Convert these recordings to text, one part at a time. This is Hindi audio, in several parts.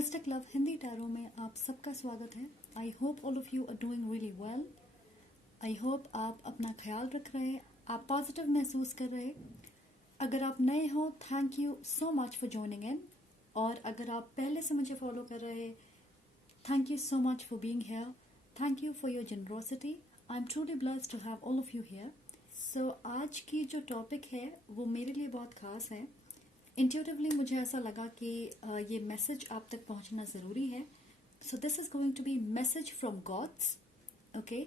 मिस्टिक लव हिंदी टैरो में आप सबका स्वागत है। I hope all of you are doing really well. I hope आप अपना ख्याल रख रहे हैं, आप पॉजिटिव महसूस कर रहे हैं। अगर आप नए हो, thank you so much for joining in. और अगर आप पहले से मुझे फॉलो कर रहे हैं, thank you so much for being here. Thank you for your generosity. I am truly blessed to have all of you here. So आज की जो टॉपिक है वो मेरे लिए बहुत खास है। इंट्यूटिवली मुझे ऐसा लगा कि ये मैसेज आप तक पहुंचना ज़रूरी है। So this is going to be message from gods. Okay,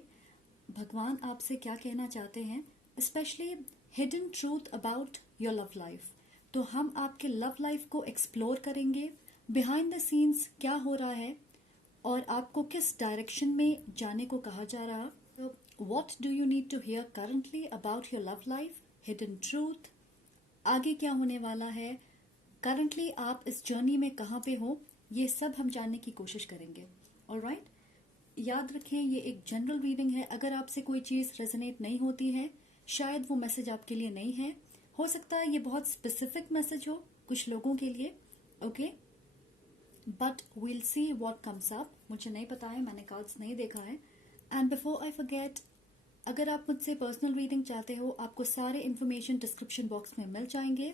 भगवान आपसे क्या कहना चाहते हैं, specially hidden truth about your love life. तो हम आपके लव लाइफ को एक्सप्लोर करेंगे, बिहाइंड द सीन्स क्या हो रहा है और आपको किस डायरेक्शन में जाने को कहा जा रहा। तो what do you need to hear currently about your love life, hidden truth, आगे क्या होने वाला है, करंटली आप इस जर्नी में कहाँ पे हो, ये सब हम जानने की कोशिश करेंगे। ऑलराइट, याद रखें ये एक जनरल रीडिंग है। अगर आपसे कोई चीज़ रेजोनेट नहीं होती है, शायद वो मैसेज आपके लिए नहीं है। हो सकता है ये बहुत स्पेसिफिक मैसेज हो कुछ लोगों के लिए। Okay, but we'll see what comes up. मुझे नहीं पता है, मैंने कार्ड्स नहीं देखा है। एंड बिफोर आई फॉरगेट, अगर आप मुझसे पर्सनल रीडिंग चाहते हो, आपको सारे इन्फॉर्मेशन डिस्क्रिप्शन बॉक्स में मिल जाएंगे।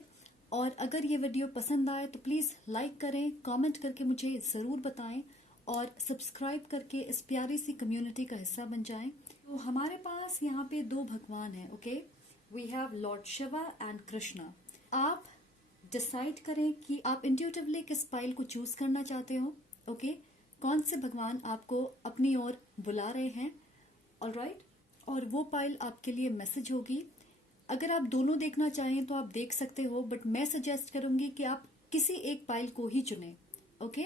और अगर ये वीडियो पसंद आए तो प्लीज़ लाइक करें, कमेंट करके मुझे ज़रूर बताएं और सब्सक्राइब करके इस प्यारी सी कम्युनिटी का हिस्सा बन जाएं। तो हमारे पास यहाँ पे दो भगवान हैं। Okay, we have lord Shiva and Krishna. आप डिसाइड करें कि आप इंट्यूटिवली किस पाइल को चूज करना चाहते हो। ओके, कौन से भगवान आपको अपनी ओर बुला रहे हैं। ऑलराइट, और वो पाइल आपके लिए मैसेज होगी। अगर आप दोनों देखना चाहें तो आप देख सकते हो, बट मैं सजेस्ट करूंगी कि आप किसी एक पाइल को ही चुनें। ओके,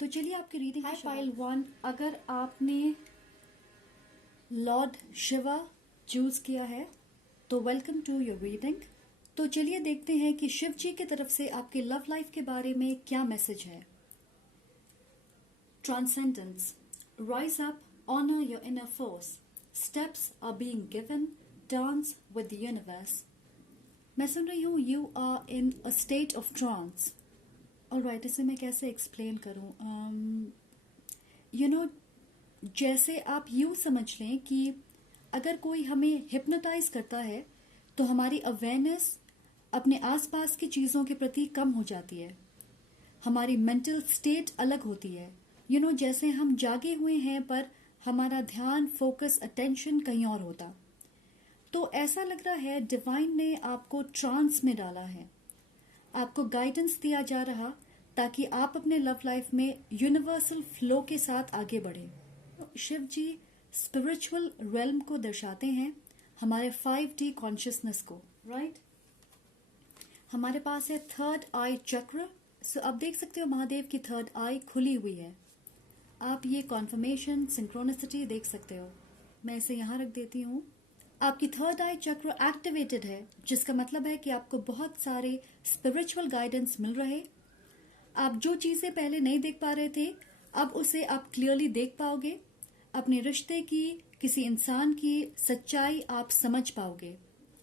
तो चलिए आपकी रीडिंग है। पाइल 1, अगर आपने लॉर्ड शिवा चूज किया है तो वेलकम टू योर रीडिंग। तो चलिए देखते हैं कि शिव जी की तरफ से आपके लव लाइफ के बारे में क्या मैसेज है। Transcendence. Rise up, honor your inner force. Steps are being given. Dance with the universe. मैं सुन रही हूँ you are in a state of trance. Alright, इसे मैं कैसे एक्सप्लेन करूँ? जैसे आप यूँ समझ लें कि अगर कोई हमें हिप्नोटाइज करता है तो हमारी अवेयरनेस अपने आसपास की चीज़ों के प्रति कम हो जाती है, हमारी मेंटल स्टेट अलग होती है। जैसे हम जागे हुए हैं पर हमारा ध्यान, फोकस, अटेंशन कहीं और होता। तो ऐसा लग रहा है डिवाइन ने आपको ट्रांस में डाला है, आपको गाइडेंस दिया जा रहा ताकि आप अपने लव लाइफ में यूनिवर्सल फ्लो के साथ आगे बढ़े। शिव जी स्पिरिचुअल रेल्म को दर्शाते हैं, हमारे 5D कॉन्शियसनेस को। राइट, हमारे पास है थर्ड आई चक्र। सो आप देख सकते हो महादेव की थर्ड आई खुली हुई है। आप ये कॉन्फर्मेशन, सिंक्रोनिसिटी देख सकते हो। मैं इसे यहाँ रख देती हूँ। आपकी थर्ड आई चक्र एक्टिवेटेड है, जिसका मतलब है कि आपको बहुत सारे स्पिरिचुअल गाइडेंस मिल रहे। आप जो चीजें पहले नहीं देख पा रहे थे, अब उसे आप क्लियरली देख पाओगे। अपने रिश्ते की, किसी इंसान की सच्चाई आप समझ पाओगे।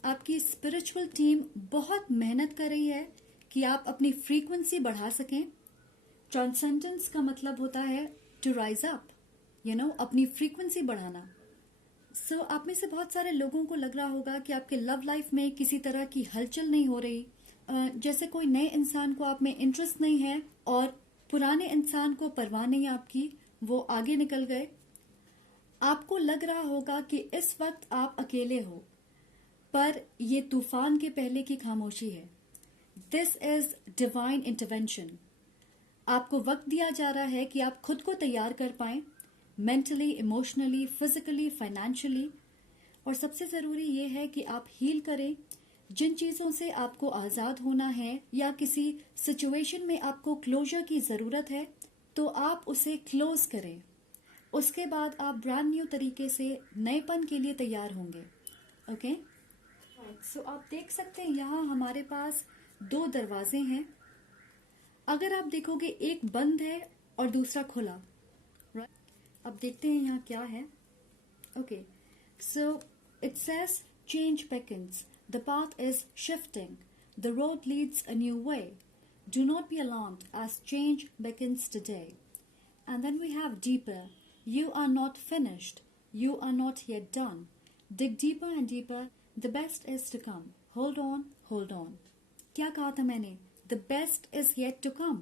आपकी स्पिरिचुअल टीम बहुत मेहनत कर रही है कि आप अपनी फ्रीक्वेंसी बढ़ा सकें। ट्रांसेंडेंस का मतलब होता है टू राइज अप, अपनी फ्रीक्वेंसी बढ़ाना। सो आप में से बहुत सारे लोगों को लग रहा होगा कि आपके लव लाइफ में किसी तरह की हलचल नहीं हो रही, जैसे कोई नए इंसान को आप में इंटरेस्ट नहीं है और पुराने इंसान को परवाह नहीं आपकी, वो आगे निकल गए। आपको लग रहा होगा कि इस वक्त आप अकेले हो, पर ये तूफान के पहले की खामोशी है। This is divine intervention. आपको वक्त दिया जा रहा है कि आप खुद को तैयार कर पाएं, मेंटली, इमोशनली, फिजिकली, फाइनेंशियली। और सबसे ज़रूरी ये है कि आप हील करें। जिन चीज़ों से आपको आज़ाद होना है या किसी सिचुएशन में आपको क्लोजर की ज़रूरत है, तो आप उसे क्लोज करें। उसके बाद आप ब्रांड न्यू तरीके से नएपन के लिए तैयार होंगे। ओके, सो आप देख सकते हैं यहाँ हमारे पास 2 दरवाजे हैं। अगर आप देखोगे एक बंद है और दूसरा खुला। अब देखते हैं यहाँ क्या है। Okay, so it says change beckons. The path is shifting. The road leads a new way. Do not be alarmed as change begins today. And then we have deeper. You are not finished. You are not yet done. Dig deeper and deeper. The best is to come. Hold on, hold on. क्या कहा था मैंने? The best is yet to come.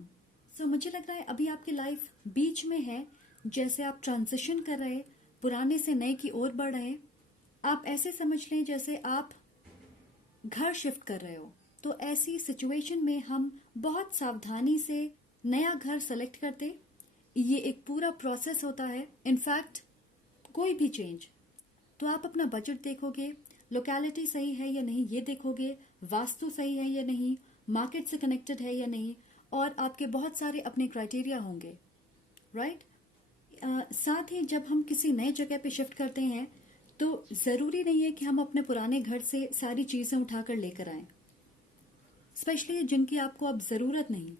So मुझे लग रहा है अभी आपकी लाइफ बीच में है, जैसे आप ट्रांजिशन कर रहे, पुराने से नए की ओर बढ़ रहे। आप ऐसे समझ लें जैसे आप घर शिफ्ट कर रहे हो। तो ऐसी सिचुएशन में हम बहुत सावधानी से नया घर सेलेक्ट करते। ये एक पूरा प्रोसेस होता है। इनफैक्ट कोई भी चेंज, तो आप अपना बजट देखोगे, लोकेलिटी सही है या नहीं ये देखोगे, वास्तु सही है या नहीं, मार्केट से कनेक्टेड है या नहीं, और आपके बहुत सारे अपने क्राइटेरिया होंगे, राइट? साथ ही जब हम किसी नए जगह पे शिफ्ट करते हैं तो जरूरी नहीं है कि हम अपने पुराने घर से सारी चीजें उठाकर लेकर आए, स्पेशली जिनकी आपको अब जरूरत नहीं।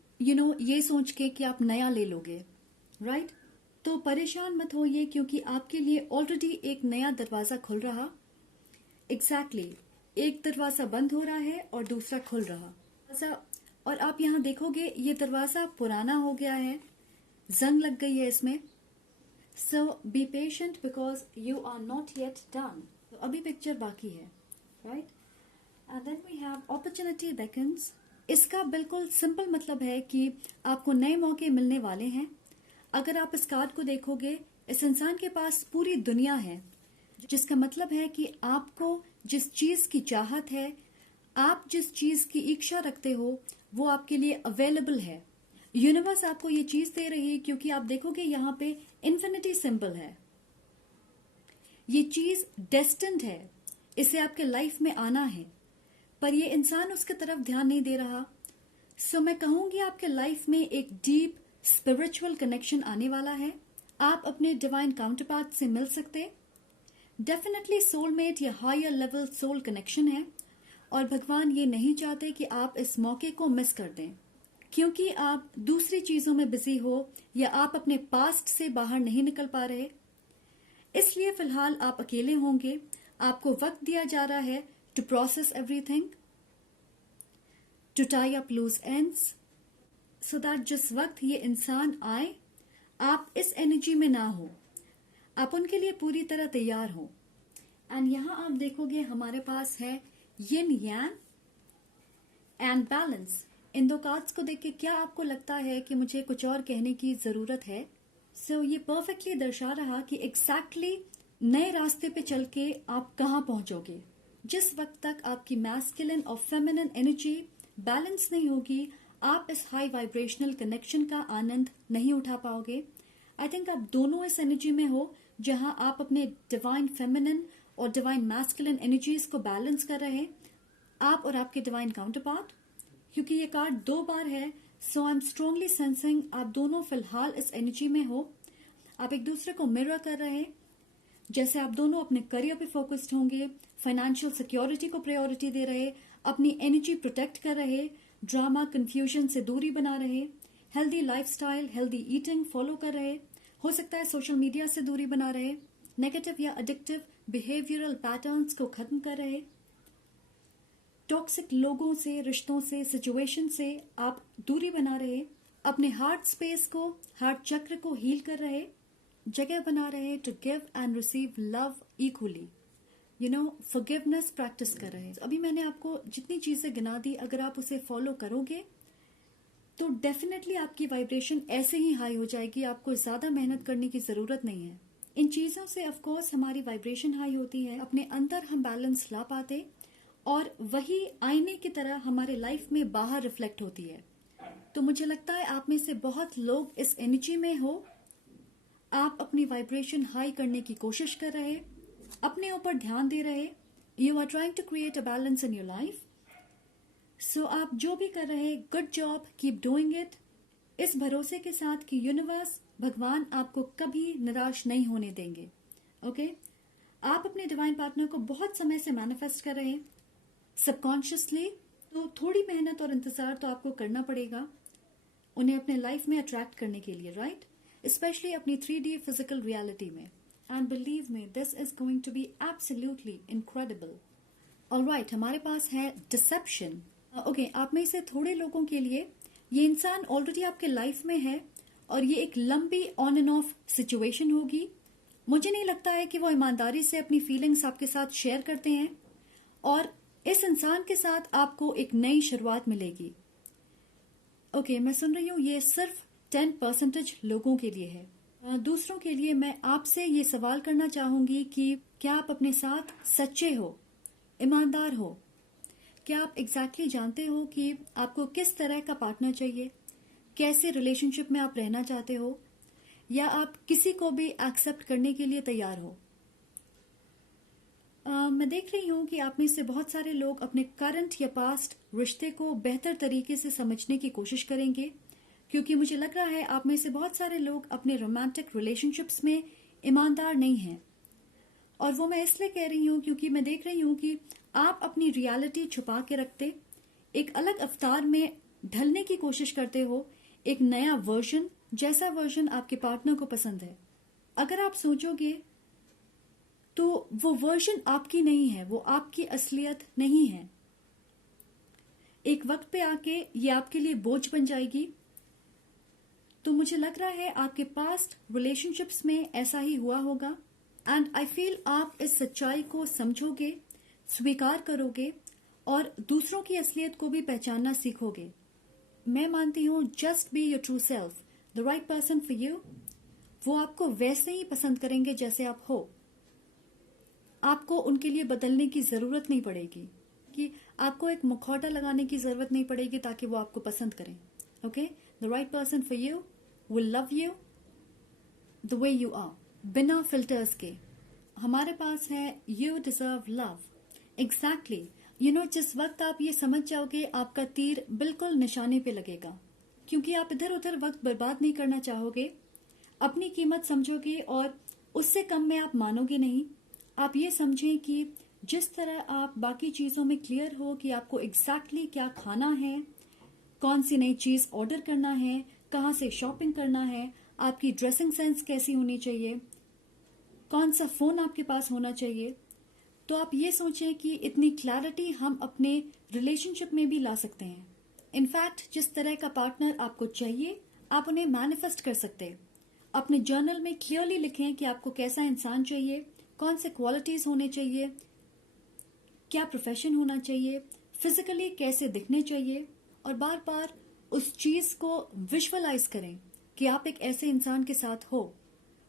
ये सोच के कि आप नया ले लोगे, राइट? तो परेशान मत होइए, क्योंकि आपके लिए ऑलरेडी एक नया दरवाजा खुल रहा। एग्जैक्टली एक दरवाजा बंद हो रहा है और दूसरा खुल रहा। और आप यहाँ देखोगे ये दरवाजा पुराना हो गया है, जंग लग गई है इसमें। So be patient because you are not yet done. तो अभी पिक्चर बाकी है, right? And then we have opportunity beckons. इसका बिल्कुल सिंपल मतलब है कि आपको नए मौके मिलने वाले हैं। अगर आप इस कार्ड को देखोगे, इस इंसान के पास पूरी दुनिया है, जिसका मतलब है कि आपको जिस चीज की चाहत है, आप जिस चीज की इच्छा रखते हो, वो आपके लिए अवेलेबल है। यूनिवर्स आपको ये चीज दे रही है, क्योंकि आप देखोगे यहाँ पे इन्फिनिटी सिंबल है। ये चीज डेस्टिन्ड है, इसे आपके लाइफ में आना है, पर ये इंसान उसके तरफ ध्यान नहीं दे रहा। सो मैं कहूंगी आपके लाइफ में एक डीप स्पिरिचुअल कनेक्शन आने वाला है। आप अपने डिवाइन काउंटरपार्ट से मिल सकते। डेफिनेटली सोलमेट या हायर लेवल सोल कनेक्शन है, और भगवान ये नहीं चाहते कि आप इस मौके को मिस कर दें, क्योंकि आप दूसरी चीजों में बिजी हो या आप अपने पास्ट से बाहर नहीं निकल पा रहे। इसलिए फिलहाल आप अकेले होंगे। आपको वक्त दिया जा रहा है to process everything, to tie up loose ends, so that जिस वक्त ये इंसान आए, आप इस एनर्जी में ना हो, आप उनके लिए पूरी तरह तैयार हो। एंड यहां आप देखोगे हमारे पास है यिन यांग एंड बैलेंस। इन दो कार्ड्स को देख के क्या आपको लगता है कि मुझे कुछ और कहने की जरूरत है? सो ये परफेक्टली दर्शा रहा कि एग्जैक्टली नए रास्ते पे चल के आप कहाँ पहुंचोगे। जिस वक्त तक आपकी मैस्कुलिन और फेमिनिन एनर्जी बैलेंस नहीं होगी, आप इस हाई वाइब्रेशनल कनेक्शन का आनंद नहीं उठा पाओगे। आई थिंक आप दोनों इस एनर्जी में हो, जहां आप अपने डिवाइन फेमिनिन और डिवाइन मैस्कुलिन एनर्जीज को बैलेंस कर रहे हैं, आप और आपके डिवाइन काउंटरपार्ट। क्योंकि ये कार्ड 2 बार है, सो आई एम स्ट्रांगली सेंसिंग आप दोनों फिलहाल इस एनर्जी में हो। आप एक दूसरे को मिरर कर रहे हैं, जैसे आप दोनों अपने करियर पे फोकस्ड होंगे, फाइनेंशियल सिक्योरिटी को प्रायोरिटी दे रहे, अपनी एनर्जी प्रोटेक्ट कर रहे, ड्रामा कंफ्यूजन से दूरी बना रहे, healthy lifestyle, healthy eating follow कर रहे, हो सकता है सोशल मीडिया से दूरी बना रहे, नेगेटिव या एडिक्टिव बिहेवियरल पैटर्न्स को खत्म कर रहे, टॉक्सिक लोगों से, रिश्तों से, सिचुएशन से आप दूरी बना रहे, अपने हार्ट स्पेस को, हार्ट चक्र को हील कर रहे, जगह बना रहे to give and receive love equally, forgiveness practice कर रहे हैं। अभी मैंने आपको जितनी चीजें गिना दी, अगर आप उसे फॉलो करोगे तो डेफिनेटली आपकी वाइब्रेशन ऐसे ही हाई हो जाएगी, आपको ज्यादा मेहनत करने की जरूरत नहीं है। इन चीजों से ऑफ कोर्स हमारी वाइब्रेशन हाई होती है, अपने अंदर हम बैलेंस ला पाते, और वही आईने की तरह हमारे लाइफ में बाहर रिफ्लेक्ट होती है। तो मुझे लगता है आप में से बहुत लोग इस एनर्जी में हो, आप अपनी वाइब्रेशन हाई करने की कोशिश कर रहे, अपने ऊपर ध्यान दे रहे, you are trying to create a balance in your life. So आप जो भी कर रहे, good job, keep doing it, इस भरोसे के साथ कि यूनिवर्स, भगवान आपको कभी निराश नहीं होने देंगे। ओके? आप अपने डिवाइन पार्टनर को बहुत समय से मैनिफेस्ट कर रहे हैं सबकॉन्शियसली, तो थोड़ी मेहनत और इंतजार तो आपको करना पड़ेगा उन्हें अपने लाइफ में अट्रैक्ट करने के लिए, राइट? स्पेशली अपनी 3D फिजिकल रियलिटी में। And believe me, this is going to be absolutely incredible. Alright, हमारे पास है डिसेप्शन। ओके, आप में से थोड़े लोगों के लिए ये इंसान ऑलरेडी आपके लाइफ में है और ये एक लंबी ऑन एंड ऑफ सिचुएशन होगी। मुझे नहीं लगता है कि वो ईमानदारी से अपनी फीलिंग्स आपके साथ शेयर करते हैं और इस इंसान के साथ आपको एक नई शुरुआत मिलेगी। ओके, मैं सुन रही हूँ ये सिर्फ 10% लोगों के लिए है। दूसरों के लिए मैं आपसे ये सवाल करना चाहूंगी कि क्या आप अपने साथ सच्चे हो, ईमानदार हो? क्या आप एग्जैक्टली जानते हो कि आपको किस तरह का पार्टनर चाहिए, कैसे रिलेशनशिप में आप रहना चाहते हो, या आप किसी को भी एक्सेप्ट करने के लिए तैयार हो? मैं देख रही हूँ कि आप में से बहुत सारे लोग अपने करंट या पास्ट रिश्ते को बेहतर तरीके से समझने की कोशिश करेंगे, क्योंकि मुझे लग रहा है आप में से बहुत सारे लोग अपने रोमांटिक रिलेशनशिप्स में ईमानदार नहीं हैं। और वो मैं इसलिए कह रही हूँ क्योंकि मैं देख रही हूँ कि आप अपनी रियलिटी छुपा के रखते, एक अलग अवतार में ढलने की कोशिश करते हो, एक नया वर्जन, जैसा वर्जन आपके पार्टनर को पसंद है। अगर आप सोचोगे तो वो वर्जन आपकी नहीं है, वो आपकी असलियत नहीं है। एक वक्त पे आके ये आपके लिए बोझ बन जाएगी। तो मुझे लग रहा है आपके पास्ट रिलेशनशिप्स में ऐसा ही हुआ होगा एंड आई फील आप इस सच्चाई को समझोगे, स्वीकार करोगे और दूसरों की असलियत को भी पहचानना सीखोगे। मैं मानती हूँ just be your true self, the right person for you. वो आपको वैसे ही पसंद करेंगे जैसे आप हो। आपको उनके लिए बदलने की जरूरत नहीं पड़ेगी, कि आपको एक मुखौटा लगाने की जरूरत नहीं पड़ेगी ताकि वो आपको पसंद करें। Okay, the right person for you will love you the way you are, बिना फिल्टर्स के। हमारे पास है यू डिजर्व लव। एग्जैक्टली, जिस वक्त आप ये समझ जाओगे आपका तीर बिल्कुल निशाने पे लगेगा, क्योंकि आप इधर उधर वक्त बर्बाद नहीं करना चाहोगे, अपनी कीमत समझोगे और उससे कम में आप मानोगे नहीं। आप ये समझें कि जिस तरह आप बाकी चीजों में क्लियर हो कि आपको एग्जैक्टली क्या खाना है, कौन सी नई चीज ऑर्डर करना है, कहाँ से शॉपिंग करना है, आपकी ड्रेसिंग सेंस कैसी होनी चाहिए, कौन सा फोन आपके पास होना चाहिए, तो आप ये सोचें कि इतनी क्लैरिटी हम अपने रिलेशनशिप में भी ला सकते हैं। इनफैक्ट जिस तरह का पार्टनर आपको चाहिए आप उन्हें मैनिफेस्ट कर सकते हैं। अपने जर्नल में क्लियरली लिखें कि आपको कैसा इंसान चाहिए, कौन से क्वालिटीज होने चाहिए, क्या प्रोफेशन होना चाहिए, फिजिकली कैसे दिखने चाहिए, और बार बार उस चीज को विजुअलाइज करें कि आप एक ऐसे इंसान के साथ हो,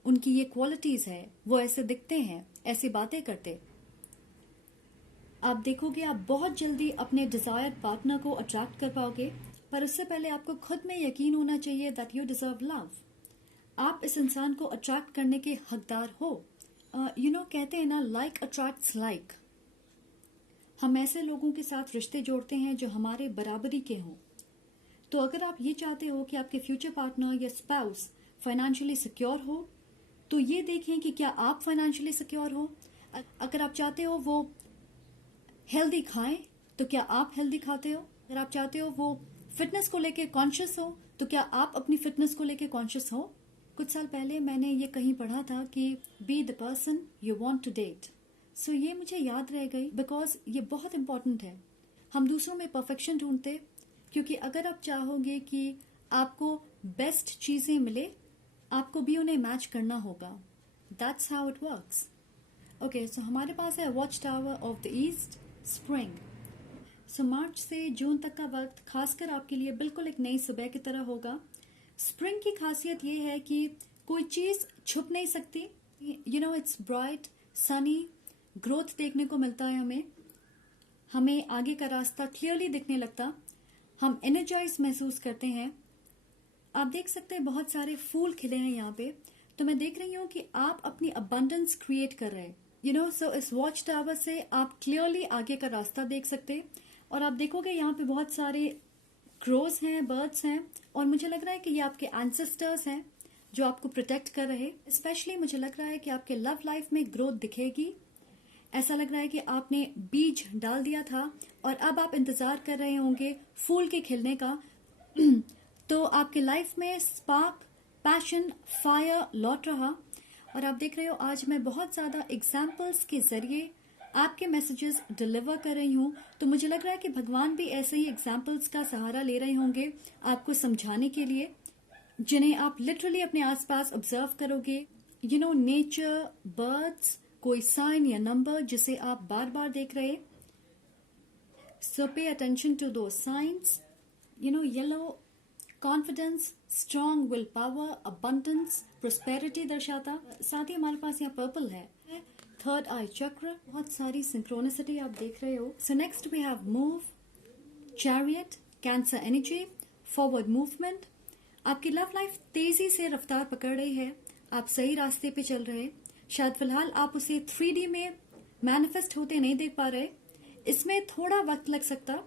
उनकी ये क्वालिटीज है, वो ऐसे दिखते हैं, ऐसी बातें करते। आप देखोगे आप बहुत जल्दी अपने डिजायर्ड पार्टनर को अट्रैक्ट कर पाओगे, पर उससे पहले आपको खुद में यकीन होना चाहिए दैट यू डिजर्व लव। आप इस इंसान को अट्रैक्ट करने के हकदार हो। कहते हैं ना, लाइक अट्रैक्ट्स लाइक। हम ऐसे लोगों के साथ रिश्ते जोड़ते हैं जो हमारे बराबरी के हों। तो अगर आप ये चाहते हो कि आपके फ्यूचर पार्टनर या स्पाउस फाइनेंशियली सिक्योर हो, तो ये देखें कि क्या आप फाइनेंशियली सिक्योर हो। अगर आप चाहते हो वो हेल्दी खाएं, तो क्या आप हेल्दी खाते हो। अगर आप चाहते हो वो फिटनेस को लेके कॉन्शियस हो, तो क्या आप अपनी फिटनेस को लेके कॉन्शियस हो। कुछ साल पहले मैंने ये कहीं पढ़ा था कि be the person you want to date. So ये मुझे याद रह गई बिकॉज ये बहुत इंपॉर्टेंट है। हम दूसरों में परफेक्शन ढूंढते, क्योंकि अगर आप चाहोगे कि आपको बेस्ट चीजें मिले, आपको भी उन्हें मैच करना होगा। That's how it works. Okay, so हमारे पास है watch tower of the east, spring. So March से जून तक का वक्त खासकर आपके लिए बिल्कुल एक नई सुबह की तरह होगा। स्प्रिंग की खासियत ये है कि कोई चीज छुप नहीं सकती। इट्स ब्राइट, सनी, ग्रोथ देखने को मिलता है हमें आगे का रास्ता क्लियरली दिखने लगता, हम एनर्जाइज महसूस करते हैं। आप देख सकते हैं बहुत सारे फूल खिले हैं यहाँ पे, तो मैं देख रही हूँ कि आप अपनी अबंडेंस क्रिएट कर रहे हैं। सो इस वॉच टावर से आप क्लियरली आगे का रास्ता देख सकते हैं। और आप देखोगे यहाँ पे बहुत सारे क्रोज हैं, बर्ड्स हैं, और मुझे लग रहा है कि ये आपके एंसेस्टर्स हैं जो आपको प्रोटेक्ट कर रहे हैं। स्पेशली मुझे लग रहा है कि आपके लव लाइफ में ग्रोथ दिखेगी। ऐसा लग रहा है कि आपने बीज डाल दिया था और अब आप इंतजार कर रहे होंगे फूल के खिलने का। तो आपके लाइफ में स्पार्क, पैशन, फायर लौट रहा। और आप देख रहे हो आज मैं बहुत ज्यादा एग्जाम्पल्स के जरिए आपके मैसेजेस डिलीवर कर रही हूँ, तो मुझे लग रहा है कि भगवान भी ऐसे ही एग्जाम्पल्स का सहारा ले रहे होंगे आपको समझाने के लिए, जिन्हें आप लिटरली अपने आसपास ऑब्जर्व करोगे। नेचर, बर्ड्स, कोई साइन या नंबर जिसे आप बार बार देख रहे। सो पे अटेंशन टू दो science. Yellow confidence, strong will power, abundance, prosperity दर्शाता। साथ ही हमारे पास यहाँ पर्पल है, थर्ड आई चक्र, बहुत सारी सिंक्रोनिसिटी आप देख रहे हो। So next we have move, chariot, Cancer energy, forward movement. आपकी लव लाइफ तेजी से रफ्तार पकड़ रही है, आप सही रास्ते पे चल रहे। शायद फिलहाल आप उसे 3D में मैनिफेस्ट होते नहीं देख पा रहे, इसमें थोड़ा वक्त लग सकता।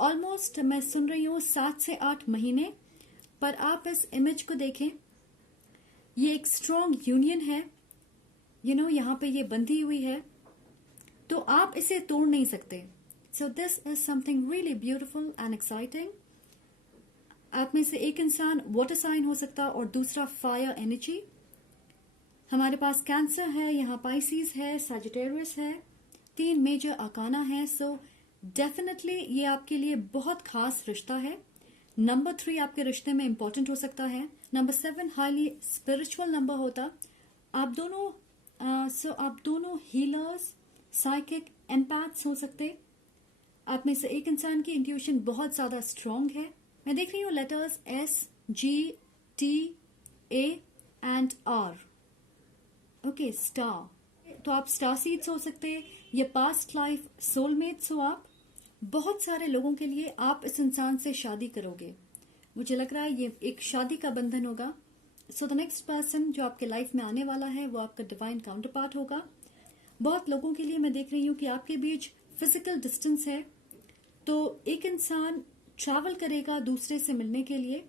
ऑलमोस्ट मैं सुन रही हूँ 7 से 8 महीने, पर आप इस इमेज को देखें, ये एक स्ट्रॉन्ग यूनियन है। यहाँ पे ये बंधी हुई है, तो आप इसे तोड़ नहीं सकते। सो this is something really beautiful and exciting. आप में से एक इंसान वाटर साइन हो सकता और दूसरा फायर एनर्जी। हमारे पास कैंसर है, यहाँ पाइसिस है, सैजिटेरियस है, 3 मेजर आर्काना है। सो डेफिनेटली ये आपके लिए बहुत खास रिश्ता है। नंबर 3 आपके रिश्ते में इंपॉर्टेंट हो सकता है। नंबर 7 हाईली स्पिरिचुअल नंबर होता। आप दोनों हीलर्स, साइकिक, एम्पैथ्स हो सकते। आप में से एक इंसान की इंट्यूशन बहुत ज्यादा स्ट्रांग है। मैं देख रही हूँ letters S, G, T, A and R। Okay, star. तो आप स्टार सीड्स हो सकते, ये पास्ट लाइफ सोलमेट्स हो आप। बहुत सारे लोगों के लिए आप इस इंसान से शादी करोगे। मुझे लग रहा है ये एक शादी का बंधन होगा। सो द नेक्स्ट पर्सन जो आपके लाइफ में आने वाला है वो आपका डिवाइन काउंटर पार्ट होगा। बहुत लोगों के लिए मैं देख रही हूँ कि आपके बीच फिजिकल डिस्टेंस है, तो एक इंसान ट्रैवल करेगा दूसरे से मिलने के लिए,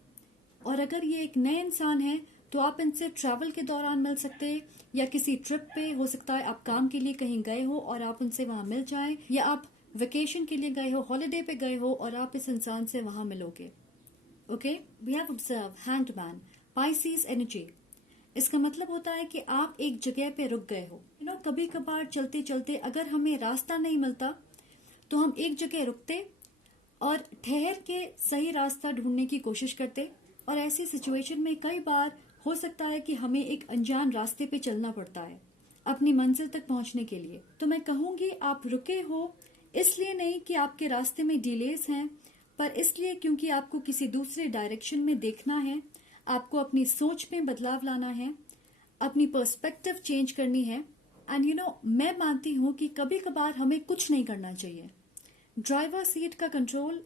और अगर ये एक नए इंसान है तो आप इनसे ट्रैवल के दौरान मिल सकते हैं, या किसी ट्रिप पे हो सकता है। आप काम के लिए कहीं गए हो और आप उनसे वहां मिल जाएं, या आप वेकेशन के लिए गए हो, हॉलिडे पे गए हो और आप इस इंसान से वहां मिलोगे। Okay, we have observe hanged man, Pisces energy. इसका मतलब होता है कि आप एक जगह पे रुक गए हो। कभी कभार चलते चलते अगर हमें रास्ता नहीं मिलता तो हम एक जगह रुकते और ठहर के सही रास्ता ढूंढने की कोशिश करते, और ऐसी सिचुएशन में कई बार हो सकता है कि हमें एक अनजान रास्ते पे चलना पड़ता है अपनी मंजिल तक पहुंचने के लिए। तो मैं कहूंगी आप रुके हो इसलिए नहीं कि आपके रास्ते में डिलेस हैं, पर इसलिए क्योंकि आपको किसी दूसरे डायरेक्शन में देखना है, आपको अपनी सोच में बदलाव लाना है, अपनी पर्सपेक्टिव चेंज करनी है। एंड मैं मानती हूं कि कभी कभार हमें कुछ नहीं करना चाहिए। ड्राइवर सीट का कंट्रोल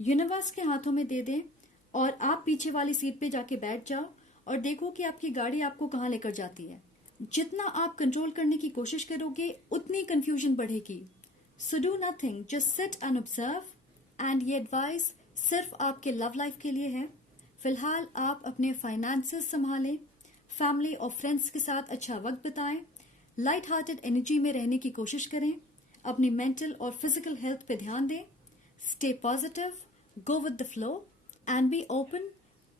यूनिवर्स के हाथों में दे दें और आप पीछे वाली सीट पे जाके बैठ जाओ और देखो कि आपकी गाड़ी आपको कहाँ लेकर जाती है। जितना आप कंट्रोल करने की कोशिश करोगे उतनी कंफ्यूजन बढ़ेगी। So do nothing, just sit and observe. And ये एडवाइस सिर्फ आपके लव लाइफ के लिए है। फिलहाल आप अपने फाइनेंसेस संभालें, फैमिली और फ्रेंड्स के साथ अच्छा वक्त बिताएं, लाइट हार्टेड एनर्जी में रहने की कोशिश करें, अपनी मेंटल और फिजिकल हेल्थ पे ध्यान दें, stay positive, go with the flow and be open.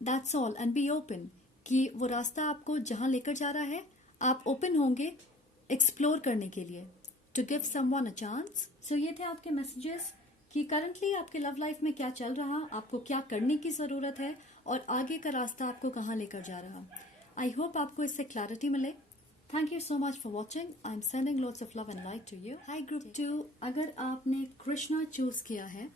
That's all, and be open कि वो रास्ता आपको जहां लेकर जा रहा है आप ओपन होंगे एक्सप्लोर करने के लिए, to give someone a chance. So ये थे आपके मैसेजेस कि करंटली आपके लव लाइफ में क्या चल रहा, आपको क्या करने की जरूरत है और आगे का रास्ता आपको कहाँ लेकर जा रहा। आई होप आपको इससे क्लैरिटी मिले। Thank you so much for watching. I am sending lots of love and light to you. Hi group 2, अगर आपने कृष्णा चूज किया है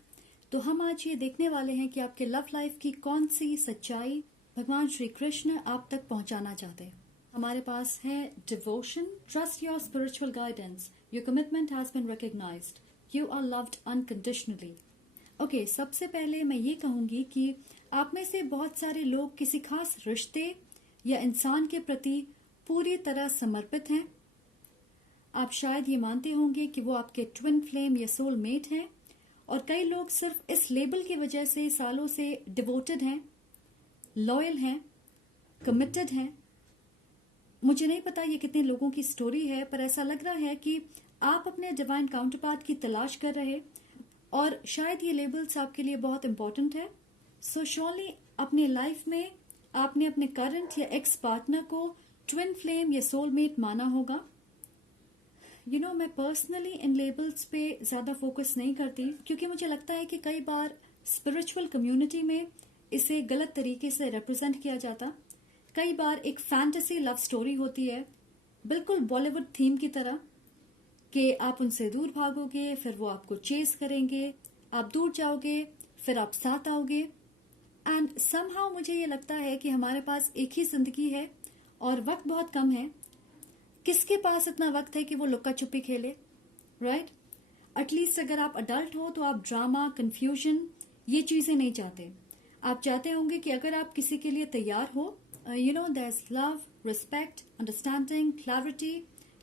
तो हम आज ये देखने वाले हैं कि आपके लव लाइफ की कौन सी सच्चाई भगवान श्री कृष्ण आप तक पहुंचाना चाहते हैं। हमारे पास है devotion, trust your spiritual guidance, your commitment has been recognised, you are loved unconditionally. Okay, सबसे पहले मैं ये कहूंगी कि आप में से बहुत सारे लोग किसी खास रिश्ते या इंसान के प्रति पूरी तरह समर्पित हैं। आप शायद ये मानते होंगे कि वो आपके ट्विन फ्लेम या सोलमेट हैं, और कई लोग सिर्फ इस लेबल की वजह से सालों से डिवोटेड हैं, लॉयल हैं, कमिटेड हैं। मुझे नहीं पता ये कितने लोगों की स्टोरी है, पर ऐसा लग रहा है कि आप अपने डिवाइन काउंटरपार्ट की तलाश कर रहे, और शायद ये लेबल्स आपके लिए बहुत इंपॉर्टेंट है। सो श्योरली अपने लाइफ में आपने अपने करंट या एक्स पार्टनर को ट्विन फ्लेम या सोलमेट माना होगा। मैं पर्सनली इन लेबल्स पे ज़्यादा फोकस नहीं करती, क्योंकि मुझे लगता है कि कई बार स्पिरिचुअल कम्युनिटी में इसे गलत तरीके से रिप्रेजेंट किया जाता। कई बार एक फैंटेसी लव स्टोरी होती है, बिल्कुल बॉलीवुड थीम की तरह, कि आप उनसे दूर भागोगे, फिर वो आपको चेस करेंगे, आप दूर जाओगे, फिर आप साथ आओगे। एंड समहाउ मुझे ये लगता है कि हमारे पास एक ही जिंदगी है और वक्त बहुत कम है। किसके पास इतना वक्त है कि वो लुक्का छुपी खेले, राइट? एटलीस्ट अगर आप अडल्ट हो तो आप ड्रामा, कंफ्यूजन, ये चीजें नहीं चाहते। आप चाहते होंगे कि अगर आप किसी के लिए तैयार हो, there is love, respect, understanding, clarity,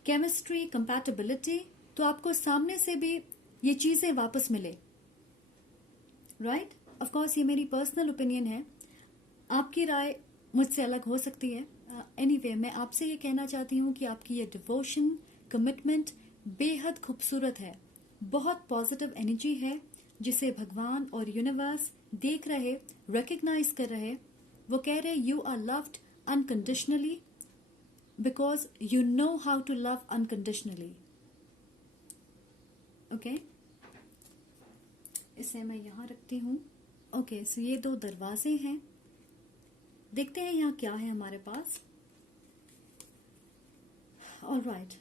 chemistry, compatibility, तो आपको सामने से भी ये चीजें वापस मिले, राइट? ऑफ कोर्स ये मेरी पर्सनल ओपिनियन है, आपकी राय मुझसे अलग हो सकती है। एनीवे, मैं आपसे ये कहना चाहती हूँ कि आपकी ये डिवोशन, कमिटमेंट बेहद खूबसूरत है, बहुत पॉजिटिव एनर्जी है, जिसे भगवान और यूनिवर्स देख रहे, रिकग्नाइज कर रहे। वो कह रहे you are loved unconditionally because you know how to love unconditionally. Okay, इसे मैं यहाँ रखती हूँ। ओके, सो ये 2 दरवाजे हैं। देखते हैं यहाँ क्या है हमारे पास। ऑलराइट,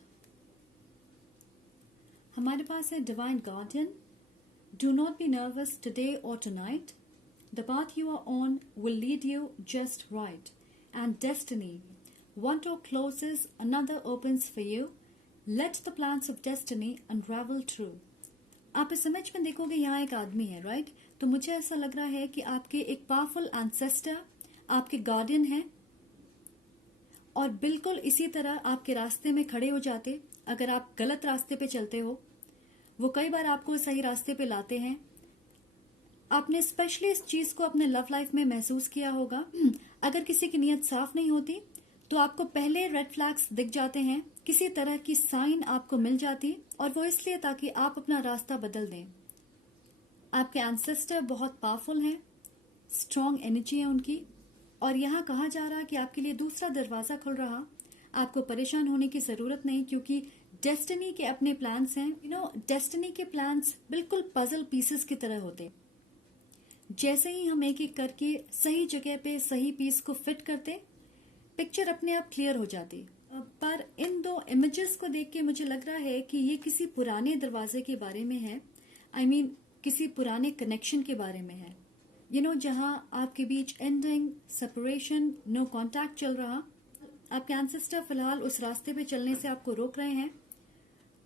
हमारे पास है divine guardian. Do not be nervous today और tonight. The path you are on will lead you just right. And destiny, one door closes, another opens for you. Let the plans of destiny unravel true. आप इस इमेज में देखोगे यहाँ एक आदमी है, राइट? तो मुझे ऐसा लग रहा है कि आपके एक पावरफुल एंसेस्टर आपके गार्डियन हैं, और बिल्कुल इसी तरह आपके रास्ते में खड़े हो जाते अगर आप गलत रास्ते पे चलते हो। वो कई बार आपको सही रास्ते पे लाते हैं। आपने स्पेशली इस चीज को अपने लव लाइफ में महसूस किया होगा। अगर किसी की नीयत साफ नहीं होती तो आपको पहले रेड फ्लैग्स दिख जाते हैं, किसी तरह की साइन आपको मिल जाती, और वो इसलिए ताकि आप अपना रास्ता बदल दें। आपके एंसेस्टर बहुत पावरफुल हैं, स्ट्रॉन्ग एनर्जी है उनकी, और यहाँ कहा जा रहा है कि आपके लिए दूसरा दरवाजा खुल रहा। आपको परेशान होने की जरूरत नहीं, क्योंकि डेस्टिनी के अपने प्लान्स हैं। डेस्टिनी के प्लान्स बिल्कुल पजल पीसेस की तरह होते। जैसे ही हम एक एक करके सही जगह पे सही पीस को फिट करते, पिक्चर अपने आप क्लियर हो जाती। पर इन 2 इमेजेस को देख के मुझे लग रहा है कि ये किसी पुराने दरवाजे के बारे में है। I mean, किसी पुराने कनेक्शन के बारे में है। जहां आपके बीच एंडिंग, सेपरेशन, नो कांटेक्ट चल रहा। आपके एंसेस्टर फिलहाल उस रास्ते पे चलने से आपको रोक रहे हैं।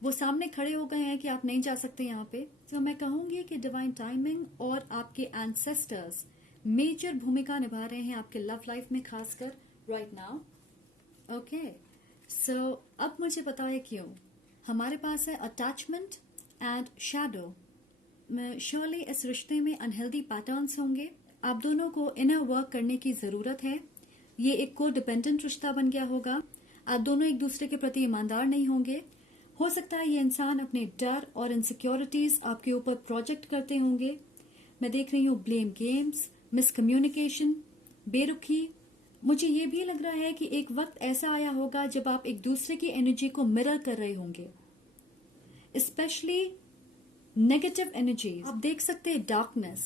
वो सामने खड़े हो गए हैं कि आप नहीं जा सकते यहाँ पे। तो मैं कहूंगी कि डिवाइन टाइमिंग और आपके एंसेस्टर्स मेजर भूमिका निभा रहे हैं आपके लव लाइफ में, खासकर राइट नाउ। ओके, सो अब मुझे पता है क्यों। हमारे पास है अटैचमेंट एंड शैडो। श्योरली इस रिश्ते में अनहेल्दी पैटर्न्स होंगे। आप दोनों को इनर वर्क करने की जरूरत है। ये एक को डिपेंडेंट रिश्ता बन गया होगा। आप दोनों एक दूसरे के प्रति ईमानदार नहीं होंगे। हो सकता है ये इंसान अपने डर और इनसिक्योरिटीज आपके ऊपर प्रोजेक्ट करते होंगे। मैं देख रही हूँ ब्लेम गेम्स, मिसकम्युनिकेशन, बेरुखी। मुझे ये भी लग रहा है कि एक वक्त ऐसा आया होगा जब आप एक दूसरे की एनर्जी को मिरर कर रहे होंगे, स्पेशली नेगेटिव एनर्जी। आप देख सकते हैं डार्कनेस।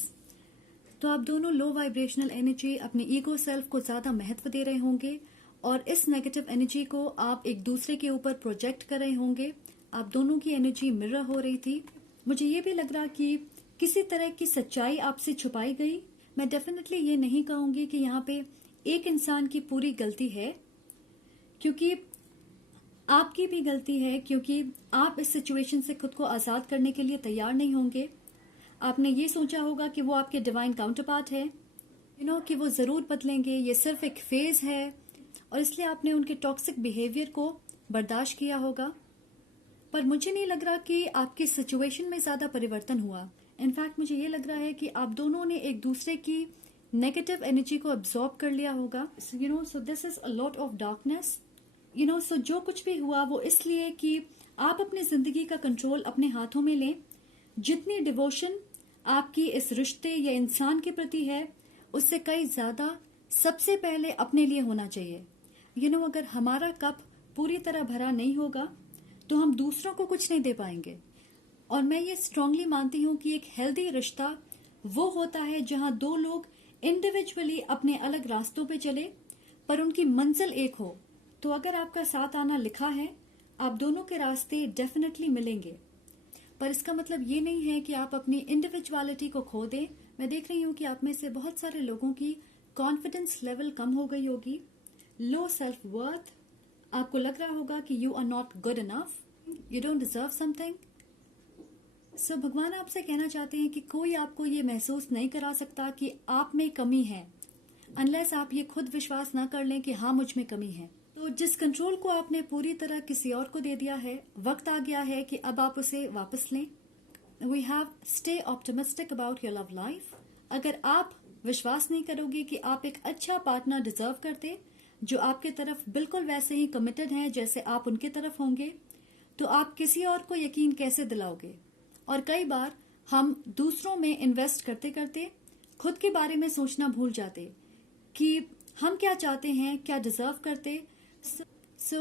तो आप दोनों लो वाइब्रेशनल एनर्जी, अपने ईगो सेल्फ को ज्यादा महत्व दे रहे होंगे, और इस नेगेटिव एनर्जी को आप एक दूसरे के ऊपर प्रोजेक्ट कर रहे होंगे। आप दोनों की एनर्जी मिरर हो रही थी। मुझे ये भी लग रहा कि किसी तरह की सच्चाई आपसे छुपाई गई। मैं डेफिनेटली ये नहीं कहूंगी कि यहाँ पे एक इंसान की पूरी गलती है, क्योंकि आपकी भी गलती है, क्योंकि आप इस सिचुएशन से खुद को आजाद करने के लिए तैयार नहीं होंगे। आपने ये सोचा होगा कि वो आपके डिवाइन काउंटर पार्ट है, कि वो जरूर बदलेंगे, ये सिर्फ एक फेज है, और इसलिए आपने उनके टॉक्सिक बिहेवियर को बर्दाश्त किया होगा। पर मुझे नहीं लग रहा कि आपकी सिचुएशन में ज्यादा परिवर्तन हुआ। इनफैक्ट मुझे ये लग रहा है कि आप दोनों ने एक दूसरे की नेगेटिव एनर्जी को अब्सॉर्ब कर लिया होगा। So this is a lot of darkness. So जो कुछ भी हुआ वो इसलिए कि आप अपनी जिंदगी का कंट्रोल अपने हाथों में लें। जितनी डिवोशन आपकी इस रिश्ते या इंसान के प्रति है, उससे कई ज्यादा सबसे पहले अपने लिए होना चाहिए। अगर हमारा कप पूरी तरह भरा नहीं होगा तो हम दूसरों को कुछ नहीं दे पाएंगे। और मैं ये स्ट्रांगली मानती हूँ कि एक हेल्दी रिश्ता वो होता है जहां दो लोग इंडिविजुअली अपने अलग रास्तों पे चले पर उनकी मंजिल एक हो। तो अगर आपका साथ आना लिखा है, आप दोनों के रास्ते डेफिनेटली मिलेंगे। पर इसका मतलब ये नहीं है कि आप अपनी इंडिविजुअलिटी को खो दें। मैं देख रही हूँ कि आप में से बहुत सारे लोगों की कॉन्फिडेंस लेवल कम हो गई होगी, लो सेल्फ वर्थ, आपको लग रहा होगा कि you are not good enough, you don't deserve something. So भगवान आपसे कहना चाहते हैं कि कोई आपको ये महसूस नहीं करा सकता कि आप में कमी है, अनलेस आप ये खुद विश्वास ना कर लें कि हाँ मुझ में कमी है। तो जिस कंट्रोल को आपने पूरी तरह किसी और को दे दिया है, वक्त आ गया है कि अब आप उसे वापस लें। We have stay optimistic about your love life. अगर आप विश्वास नहीं करोगे कि आप एक अच्छा पार्टनर डिजर्व करते जो आपके तरफ बिल्कुल वैसे ही कमिटेड हैं जैसे आप उनके तरफ होंगे, तो आप किसी और को यकीन कैसे दिलाओगे। और कई बार हम दूसरों में इन्वेस्ट करते करते खुद के बारे में सोचना भूल जाते कि हम क्या चाहते हैं, क्या डिजर्व करते। So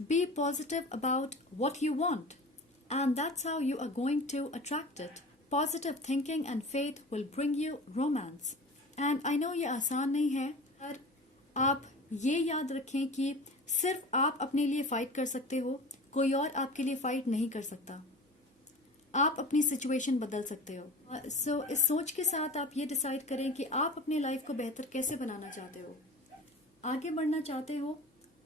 be positive about what you want, and that's how you are going to attract it. Positive thinking and faith will bring you romance. And I know ये आसान नहीं है, पर आप ये याद रखें कि सिर्फ आप अपने लिए फाइट कर सकते हो, कोई और आपके लिए फाइट नहीं कर सकता। आप अपनी सिचुएशन बदल सकते हो। सो इस सोच के साथ आप ये डिसाइड करें कि आप अपने लाइफ को बेहतर कैसे बनाना चाहते हो, आगे बढ़ना चाहते हो,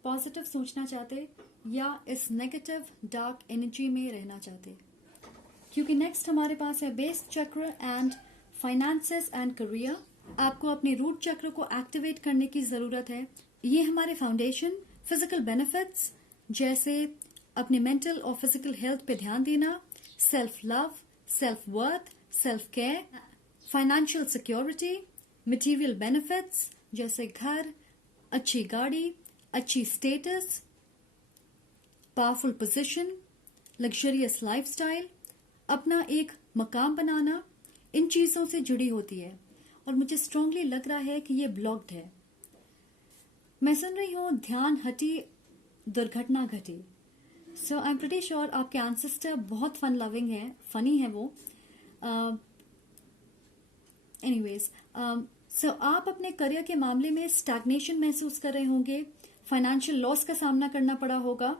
पॉजिटिव सोचना चाहते, या इस नेगेटिव डार्क एनर्जी में रहना चाहते। क्योंकि नेक्स्ट हमारे पास है बेस चक्र एंड फाइनेंसेस एंड करियर। आपको अपने रूट चक्र को एक्टिवेट करने की जरूरत है। ये हमारे फाउंडेशन फिजिकल बेनिफिट्स जैसे अपने मेंटल और फिजिकल हेल्थ पे ध्यान देना, self love, self worth, self care, financial security, material benefits जैसे घर, अच्छी गाड़ी, अच्छी status, powerful position, luxurious lifestyle, अपना एक मकाम बनाना, इन चीजों से जुड़ी होती है। और मुझे स्ट्रांगली लग रहा है कि ये ब्लॉक्ड है। मैं सुन रही हूँ ध्यान हटी, दुर्घटना घटी। सो आई एम प्रीटी श्योर आपके एंसेस्टर बहुत फन लविंग है, फनी है वो। एनीवेज, सो आप अपने करियर के मामले में स्टैग्नेशन महसूस कर रहे होंगे, फाइनेंशियल लॉस का सामना करना पड़ा होगा,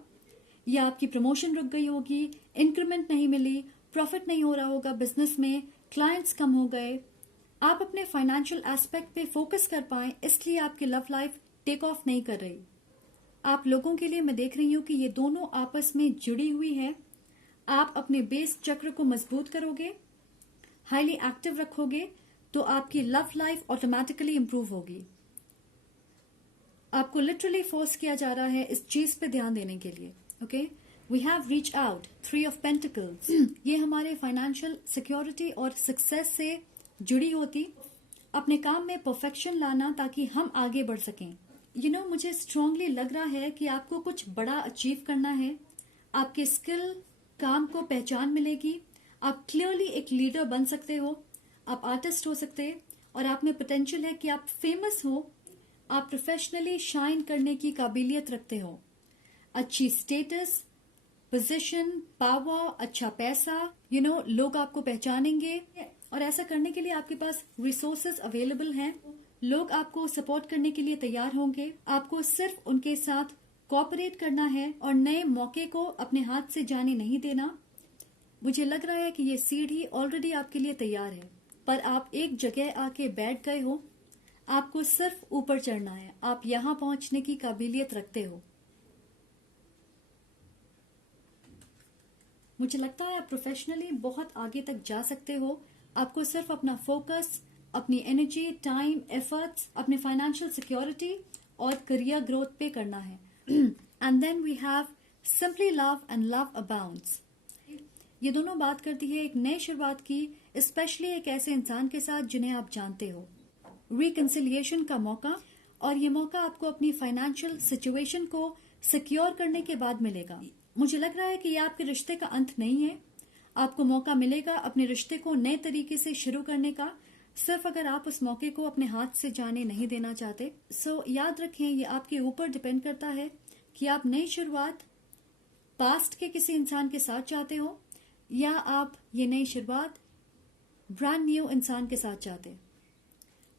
या आपकी प्रमोशन रुक गई होगी, इंक्रीमेंट नहीं मिली, प्रॉफिट नहीं हो रहा होगा बिजनेस में, क्लाइंट्स कम हो गए। आप अपने फाइनेंशियल एस्पेक्ट पे फोकस कर पाए, इसलिए आपकी लव लाइफ टेक ऑफ नहीं कर रही। आप लोगों के लिए मैं देख रही हूँ कि ये दोनों आपस में जुड़ी हुई है। आप अपने बेस चक्र को मजबूत करोगे, हाईली एक्टिव रखोगे, तो आपकी लव लाइफ ऑटोमेटिकली इंप्रूव होगी। आपको लिटरली फोर्स किया जा रहा है इस चीज पे ध्यान देने के लिए। Okay, we have reach out, 3 of pentacles. ये हमारे फाइनेंशियल सिक्योरिटी और सक्सेस से जुड़ी होती। अपने काम में परफेक्शन लाना ताकि हम आगे बढ़ सकें। यू नो, मुझे स्ट्रांगली लग रहा है कि आपको कुछ बड़ा अचीव करना है। आपके स्किल, काम को पहचान मिलेगी। आप क्लियरली एक लीडर बन सकते हो, आप आर्टिस्ट हो सकते हैं, और आप में पोटेंशियल है कि आप फेमस हो। आप प्रोफेशनली शाइन करने की काबिलियत रखते हो। अच्छी स्टेटस, पोजीशन, पावर, अच्छा पैसा, यू नो, लोग आपको पहचानेंगे। और ऐसा करने के लिए आपके पास रिसोर्सेज अवेलेबल हैं। लोग आपको सपोर्ट करने के लिए तैयार होंगे। आपको सिर्फ उनके साथ कोऑपरेट करना है और नए मौके को अपने हाथ से जाने नहीं देना। मुझे लग रहा है कि ये सीढ़ी ऑलरेडी आपके लिए तैयार है, पर आप एक जगह आके बैठ गए हो। आपको सिर्फ ऊपर चढ़ना है। आप यहां पहुंचने की काबिलियत रखते हो। मुझे लगता है आप प्रोफेशनली बहुत आगे तक जा सकते हो। आपको सिर्फ अपना फोकस, अपनी एनर्जी, टाइम, एफर्ट्स अपने फाइनेंशियल सिक्योरिटी और करियर ग्रोथ पे करना है। And then we have simply love and love abounds. ये दोनों बात करती है एक नई शुरुआत की, स्पेशली एक ऐसे इंसान के साथ जिन्हें आप जानते हो। रिकंसिलिएशन का मौका, और ये मौका आपको अपनी फाइनेंशियल सिचुएशन को सिक्योर करने के बाद मिलेगा। मुझे लग रहा है कि ये आपके रिश्ते का अंत नहीं है। आपको मौका मिलेगा अपने रिश्ते को नए तरीके से शुरू करने का, सिर्फ अगर आप उस मौके को अपने हाथ से जाने नहीं देना चाहते। सो याद रखें, ये आपके ऊपर डिपेंड करता है कि आप नई शुरुआत पास्ट के किसी इंसान के साथ चाहते हो या आप ये नई शुरुआत ब्रांड न्यू इंसान के साथ चाहते।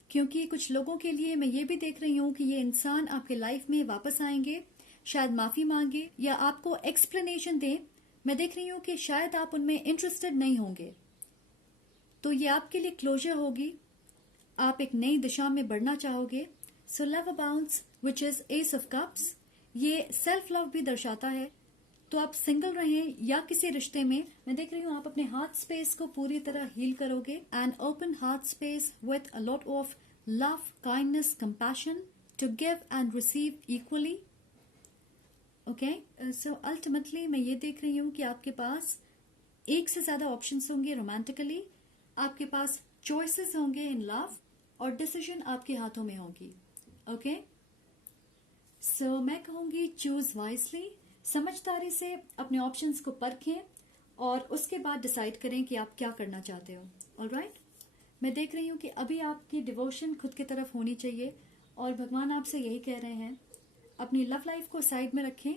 क्योंकि कुछ लोगों के लिए मैं ये भी देख रही हूं कि ये इंसान आपके लाइफ में वापस आएंगे, शायद माफी मांगे या आपको एक्सप्लेनेशन दें। मैं देख रही हूं कि शायद आप उनमें इंटरेस्टेड नहीं होंगे, तो ये आपके लिए क्लोजर होगी। आप एक नई दिशा में बढ़ना चाहोगे। So love abounds which is S of cups, ये सेल्फ लव भी दर्शाता है। तो आप सिंगल रहें या किसी रिश्ते में, मैं देख रही हूँ आप अपने हार्ट स्पेस को पूरी तरह हील करोगे। And open heart space with a lot of love, kindness, compassion to give and receive equally. Okay, so ultimately मैं ये देख रही हूँ कि आपके पास एक से ज्यादा ऑप्शंस होंगे रोमांटिकली, आपके पास चॉइसेस होंगे इन लव, और डिसीजन आपके हाथों में होगी। ओके, सो मैं कहूंगी चूज वाइजली, समझदारी से अपने ऑप्शंस को परखें और उसके बाद डिसाइड करें कि आप क्या करना चाहते हो। ऑलराइट, मैं देख रही हूँ कि अभी आपकी डिवोशन खुद की तरफ होनी चाहिए और भगवान आपसे यही कह रहे हैं अपनी लव लाइफ को साइड में रखें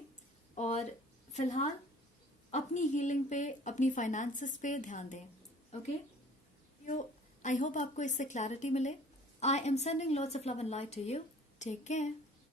और फिलहाल अपनी हीलिंग पे, अपनी फाइनेंसेस पे ध्यान दें। ओके, आई होप आपको इससे क्लैरिटी मिले। I am sending lots of love and light to you. Take care.